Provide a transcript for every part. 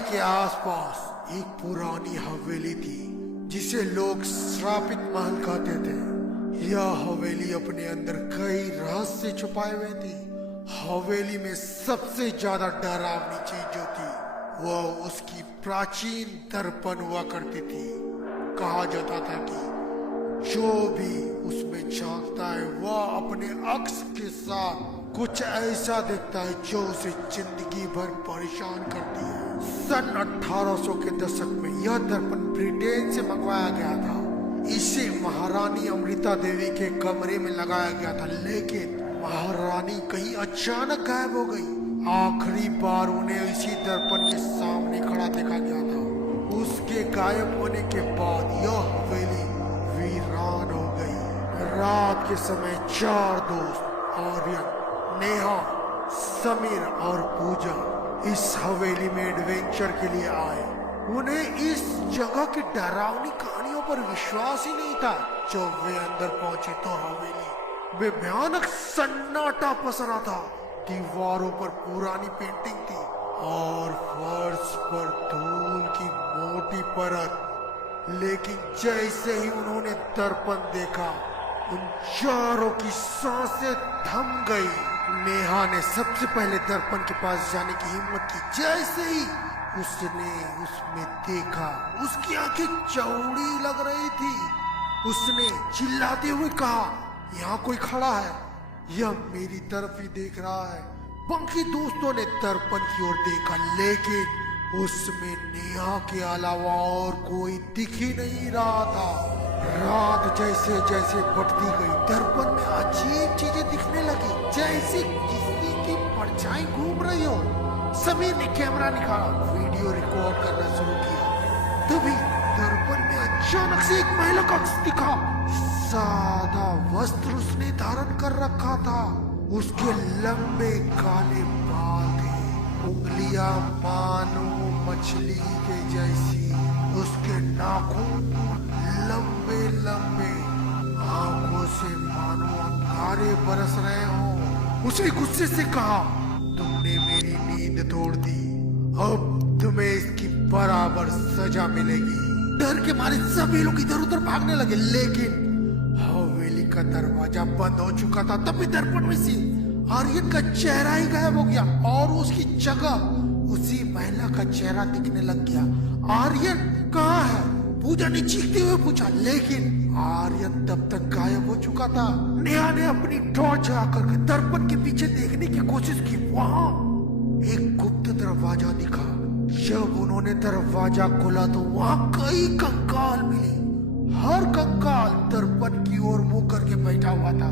हवेली के आसपास एक पुरानी हवेली थी जिसे लोग श्रापित महल कहते थे। यह हवेली अपने अंदर कई रहस्य छुपाए हुए थी। हवेली में सबसे ज्यादा डरावनी चीज जो थी वह उसकी प्राचीन दर्पण हुआ करती थी। कहा जाता था कि जो भी उसमें झांकता है वह अपने अक्स के साथ कुछ ऐसा दिखता है जो उसे जिंदगी भर परेशान करती है। सन 1800 के दशक में यह दर्पण ब्रिटेन से मंगवाया गया था। इसे महारानी अमृता देवी के कमरे में लगाया गया था, लेकिन महारानी कहीं अचानक गायब हो गई। आखिरी बार उन्हें इसी दर्पण के सामने खड़ा देखा गया था। उसके गायब होने के बाद यह हवेली वीरान हो गई। रात के समय 4 दोस्त आर्यन, नेहा, समीर और पूजा इस हवेली में एडवेंचर के लिए आए। उन्हें इस जगह की डरावनी कहानियों पर विश्वास ही नहीं था। जब वे अंदर पहुंचे तो हवेली में भयानक सन्नाटा पसरा था। दीवारों पर पुरानी पेंटिंग थी और फर्श पर धूल की मोटी परत। लेकिन जैसे ही उन्होंने दर्पण देखा उन चारों की सांसें थम गई। नेहा ने सबसे पहले दर्पण के पास जाने की हिम्मत की। जैसे ही उसने उसमें देखा उसकी आंखें चौड़ी लग रही थी। उसने चिल्लाते हुए कहा, यहाँ कोई खड़ा है, यह मेरी तरफ ही देख रहा है। बाकी दोस्तों ने दर्पण की ओर देखा, लेकिन उसमें नेहा के अलावा और कोई दिख ही नहीं रहा था। रात जैसे जैसे बढ़ती गई दर्पण में अजीब चीजें दिखने लगी, जैसे किसी की परछाई घूम रही हो। समीर ने कैमरा निकाला, वीडियो रिकॉर्ड करना शुरू किया। तभी दर्पण में अचानक से एक महिला का अक्स दिखा। सादा वस्त्र उसने धारण कर रखा था। उसके लंबे काले बाल थे, उंगलियां मानो मछली के जैसी। उसके नाखून लंबे लंबे, आंखों से मानो अंगारे बरस रहे हो। उसने गुस्से से कहा, तुमने मेरी नींद तोड़ दी, अब तुम्हें इसकी बराबर सजा मिलेगी। डर के मारे सभी लोग इधर उधर भागने लगे, लेकिन हवेली का दरवाजा बंद हो चुका था। तभी दर्पण में से आर्यन का चेहरा ही गायब हो गया और उसकी जगह उसी महिला का चेहरा दिखने लग गया। आर्यन कहाँ है? पूजा ने चीखते हुए पूछा, लेकिन आर्यन तब तक गायब हो चुका था। नेहा ने अपनी टॉर्च आकर के दर्पण के पीछे देखने की कोशिश की। वहाँ एक गुप्त दरवाजा दिखा। जब उन्होंने दरवाजा खोला तो वहाँ कई कंकाल मिले। हर कंकाल दर्पण की ओर मुंह करके बैठा हुआ था,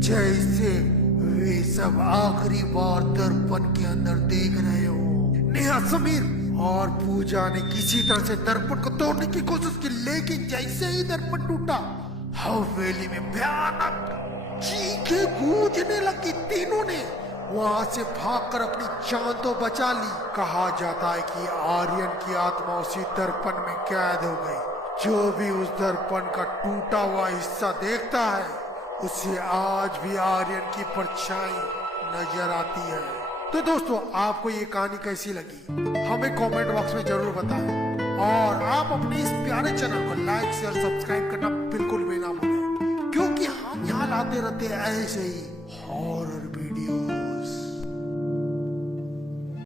जैसे वे सब आखिरी बार दर्पण के अंदर देख रहे हो। नेहा, समीर और पूजा ने किसी तरह से दर्पण को तोड़ने की कोशिश की, लेकिन जैसे ही दर्पण टूटा हवेली में भयानक चीखें गूंजने लगी। तीनों ने वहां से भागकर अपनी जान तो बचा ली। कहा जाता है कि आर्यन की आत्मा उसी दर्पण में कैद हो गई। जो भी उस दर्पण का टूटा हुआ हिस्सा देखता है उसे आज भी आर्यन की परछाई नजर आती है। तो दोस्तों, आपको ये कहानी कैसी लगी हमें कमेंट बॉक्स में जरूर बताएं, और आप अपने इस प्यारे चैनल को लाइक शेयर सब्सक्राइब करना बिल्कुल भी ना भूलें, क्योंकि हम यहाँ लाते रहते हैं ऐसे ही हॉरर वीडियो।